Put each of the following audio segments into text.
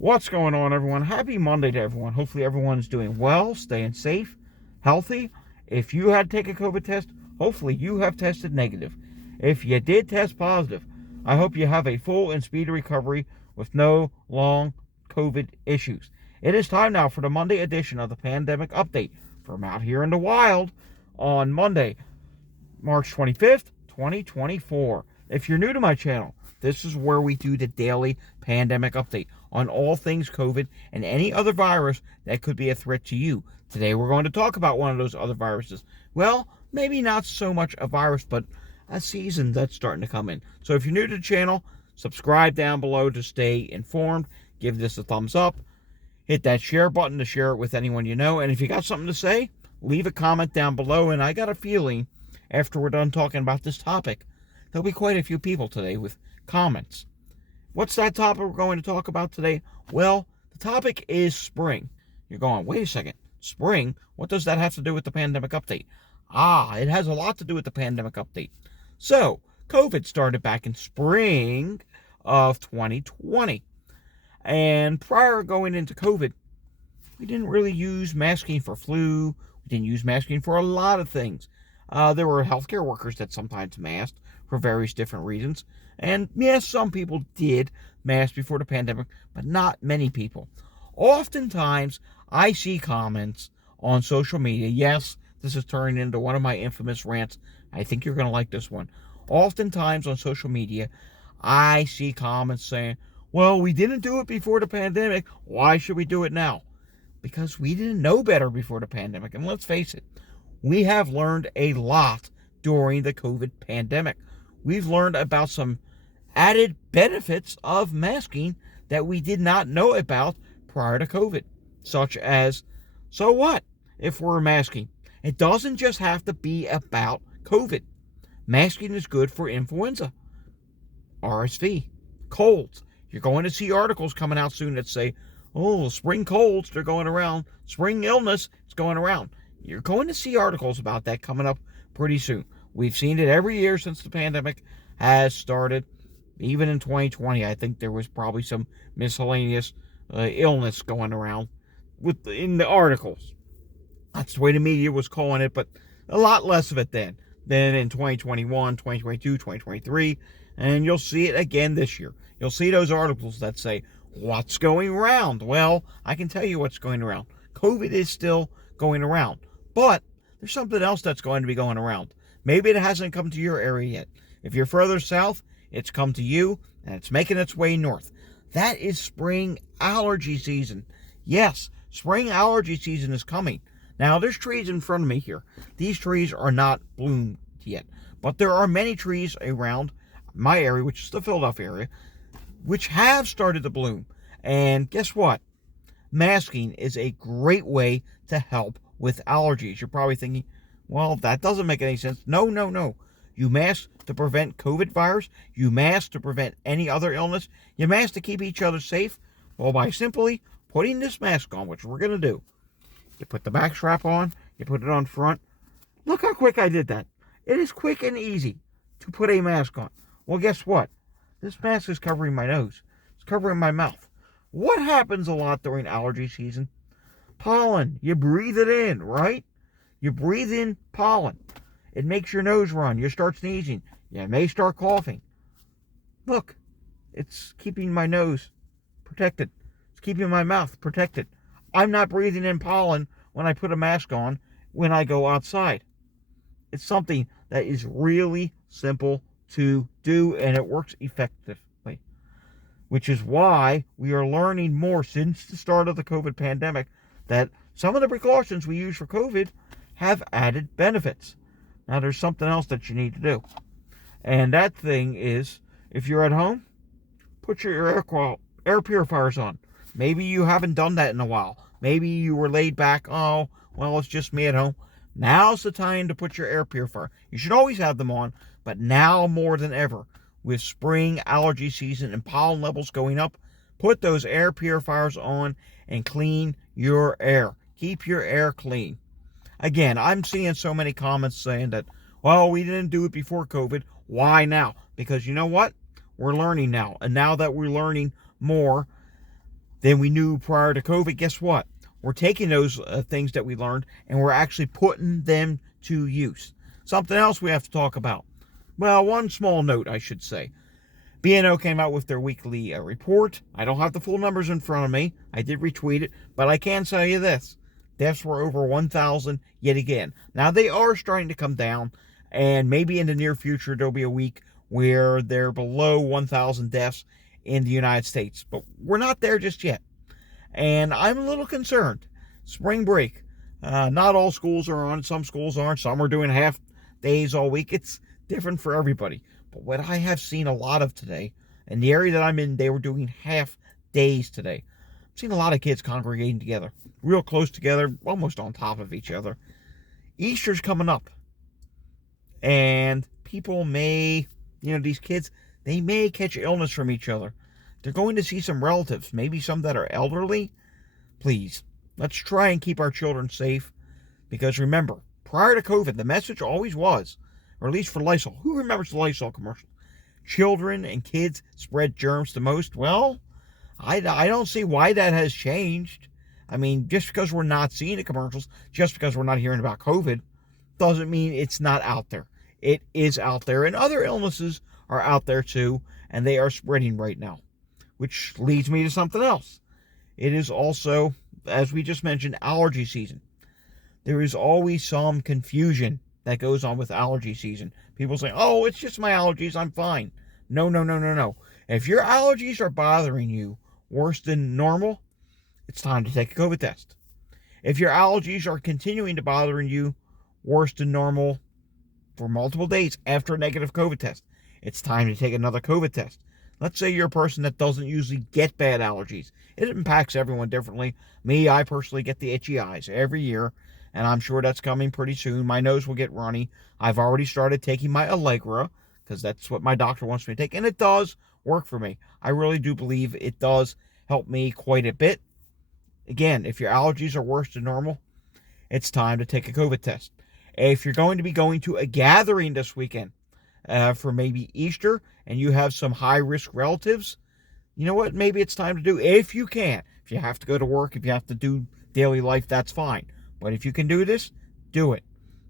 What's going on, everyone? Happy Monday to everyone. Hopefully everyone's doing well, staying safe, healthy. If you had to take a COVID test, hopefully you have tested negative. If you did test positive, I hope you have a full and speedy recovery with no long COVID issues. It is time now for the Monday edition of the Pandemic Update from out here in the wild on Monday, March 25th, 2024. If you're new to my channel, this is where we do the daily pandemic update on all things COVID and any other virus that could be a threat to you. Today we're going to talk about one of those other viruses. Well, maybe not so much a virus, but a season that's starting to come in. So if you're new to the channel, subscribe down below to stay informed. Give this a thumbs up. Hit that share button to share it with anyone you know. And if you got something to say, leave a comment down below. And I got a feeling after we're done talking about this topic, there'll be quite a few people today with comments. What's that topic we're going to talk about today? Well, the topic is spring. You're going, wait a second, spring? What does that have to do with the pandemic update? It has a lot to do with the pandemic update. So, COVID started back in spring of 2020. And prior going into COVID, we didn't really use masking for flu. We didn't use masking for a lot of things. There were healthcare workers that sometimes masked for various different reasons. And yes, some people did mask before the pandemic, but not many people. Oftentimes, I see comments on social media. Yes, this is turning into one of my infamous rants. I think you're going to like this one. Oftentimes on social media, I see comments saying, well, we didn't do it before the pandemic. Why should we do it now? Because we didn't know better before the pandemic. And let's face it, we have learned a lot during the COVID pandemic. We've learned about some added benefits of masking that we did not know about prior to COVID, such as, so what if we're masking? It doesn't just have to be about COVID. Masking is good for influenza, RSV, colds. You're going to see articles coming out soon that say, oh, spring colds, they're going around. Spring illness is going around. You're going to see articles about that coming up pretty soon. We've seen it every year since the pandemic has started. Even in 2020, I think there was probably some miscellaneous illness going around in the articles. That's the way the media was calling it, but a lot less of it then than in 2021, 2022, 2023. And you'll see it again this year. You'll see those articles that say, what's going around? Well, I can tell you what's going around. COVID is still going around. But there's something else that's going to be going around. Maybe it hasn't come to your area yet. If you're further south, it's come to you, and it's making its way north. That is spring allergy season. Yes, spring allergy season is coming. Now, there's trees in front of me here. These trees are not bloomed yet, but there are many trees around my area, which is the Philadelphia area, which have started to bloom. And guess what? Masking is a great way to help with allergies. You're probably thinking, well, that doesn't make any sense. No. You mask to prevent COVID virus. You mask to prevent any other illness. You mask to keep each other safe. Well, by simply putting this mask on, which we're going to do. You put the back strap on. You put it on front. Look how quick I did that. It is quick and easy to put a mask on. Well, guess what? This mask is covering my nose. It's covering my mouth. What happens a lot during allergy season? Pollen. You breathe it in, right? You breathe in pollen. It makes your nose run. You start sneezing. You may start coughing. Look, it's keeping my nose protected. It's keeping my mouth protected. I'm not breathing in pollen when I put a mask on when I go outside. It's something that is really simple to do, and it works effectively, which is why we are learning more since the start of the COVID pandemic that some of the precautions we use for COVID have added benefits. Now, there's something else that you need to do. And that thing is, if you're at home, put your air purifiers on. Maybe you haven't done that in a while. Maybe you were laid back. Oh, well, it's just me at home. Now's the time to put your air purifier. You should always have them on, but now more than ever, with spring allergy season and pollen levels going up, put those air purifiers on and clean your air. Keep your air clean. Again, I'm seeing so many comments saying that, well, we didn't do it before COVID. Why now? Because you know what? We're learning now. And now that we're learning more, than we knew prior to COVID. Guess what? We're taking those things that we learned and we're actually putting them to use. Something else we have to talk about. Well, one small note, I should say. B&O came out with their weekly report. I don't have the full numbers in front of me. I did retweet it, but I can tell you this. Deaths were over 1,000 yet again. Now, they are starting to come down, and maybe in the near future, there'll be a week where they're below 1,000 deaths in the United States. But we're not there just yet. And I'm a little concerned. Spring break. Not all schools are on. Some schools aren't. Some are doing half days all week. It's different for everybody. But what I have seen a lot of today, in the area that I'm in, they were doing half days today. I've seen a lot of kids congregating together, real close together, almost on top of each other. Easter's coming up. And people may, these kids, they may catch illness from each other. They're going to see some relatives, maybe some that are elderly. Please, let's try and keep our children safe. Because remember, prior to COVID, the message always was, or at least for Lysol. Who remembers the Lysol commercial? Children and kids spread germs the most. Well, I don't see why that has changed. I mean, just because we're not seeing the commercials, just because we're not hearing about COVID, doesn't mean it's not out there. It is out there, and other illnesses are out there too, and they are spreading right now. Which leads me to something else. It is also, as we just mentioned, allergy season. There is always some confusion that goes on with allergy season. People say, oh, it's just my allergies, I'm fine. No. If your allergies are bothering you worse than normal, it's time to take a COVID test. If your allergies are continuing to bother you worse than normal for multiple days after a negative COVID test, it's time to take another COVID test. Let's say you're a person that doesn't usually get bad allergies. It impacts everyone differently. Me, I personally get the itchy eyes every year, and I'm sure that's coming pretty soon. My nose will get runny. I've already started taking my Allegra, because that's what my doctor wants me to take, and it does work for me. I really do believe it does help me quite a bit. Again, if your allergies are worse than normal, it's time to take a COVID test. If you're going to be going to a gathering this weekend for maybe Easter, and you have some high-risk relatives, you know what? Maybe it's time to do, if you can. If you have to go to work, if you have to do daily life, that's fine. But if you can do this, do it.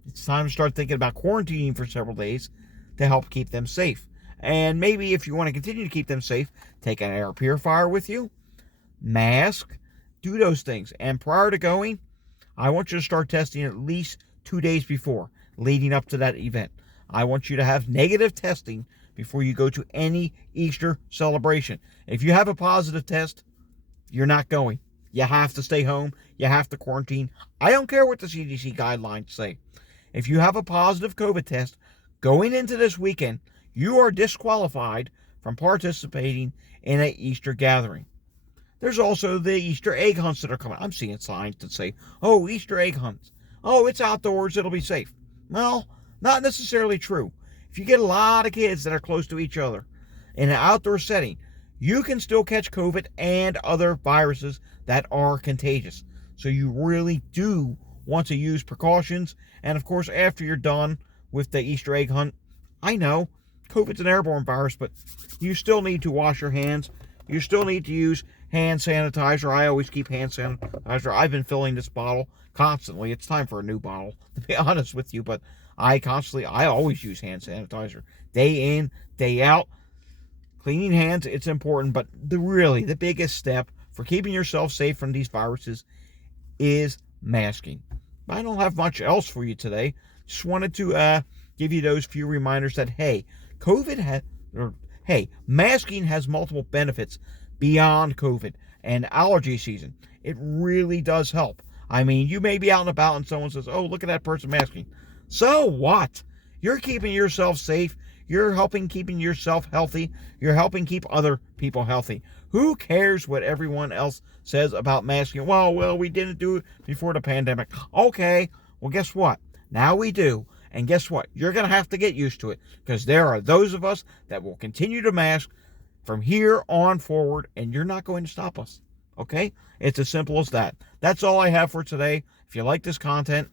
It's time to start thinking about quarantining for several days to help keep them safe. And maybe if you want to continue to keep them safe, take an air purifier with you, mask, do those things. And prior to going, I want you to start testing at least 2 days before, leading up to that event. I want you to have negative testing before you go to any Easter celebration. If you have a positive test, you're not going. You have to stay home. You have to quarantine. I don't care what the CDC guidelines say. If you have a positive COVID test going into this weekend, you are disqualified from participating in an Easter gathering. There's also the Easter egg hunts that are coming. I'm seeing signs that say, oh, Easter egg hunts. Oh, it's outdoors. It'll be safe. Well, not necessarily true. If you get a lot of kids that are close to each other in an outdoor setting, you can still catch COVID and other viruses that are contagious. So you really do want to use precautions. And of course, after you're done with the Easter egg hunt, I know COVID's an airborne virus, but you still need to wash your hands. You still need to use hand sanitizer. I always keep hand sanitizer. I've been filling this bottle constantly. It's time for a new bottle, to be honest with you, but I always use hand sanitizer. Day in, day out. Cleaning hands, it's important, but the biggest step for keeping yourself safe from these viruses is masking. I don't have much else for you today. Just wanted to give you those few reminders that, hey, masking has multiple benefits beyond COVID and allergy season. It really does help. I mean, you may be out and about and someone says, oh, look at that person masking. So what? You're keeping yourself safe. You're helping keeping yourself healthy. You're helping keep other people healthy. Who cares what everyone else says about masking? Well, we didn't do it before the pandemic. Okay, well, guess what? Now we do. And guess what? You're going to have to get used to it, because there are those of us that will continue to mask from here on forward, and you're not going to stop us. Okay? It's as simple as that. That's all I have for today. If you like this content,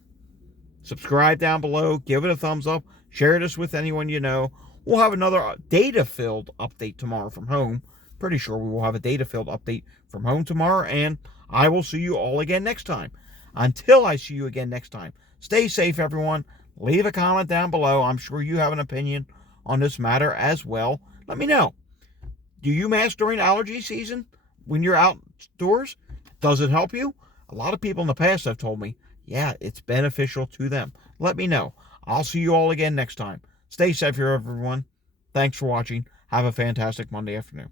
subscribe down below, give it a thumbs up, share this with anyone you know. We'll have another data-filled update tomorrow from home, Pretty sure we will have a data-filled update from home tomorrow, and I will see you all again next time. Until I see you again next time, stay safe, everyone. Leave a comment down below. I'm sure you have an opinion on this matter as well. Let me know. Do you mask during allergy season when you're outdoors? Does it help you? A lot of people in the past have told me, yeah, it's beneficial to them. Let me know. I'll see you all again next time. Stay safe here, everyone. Thanks for watching. Have a fantastic Monday afternoon.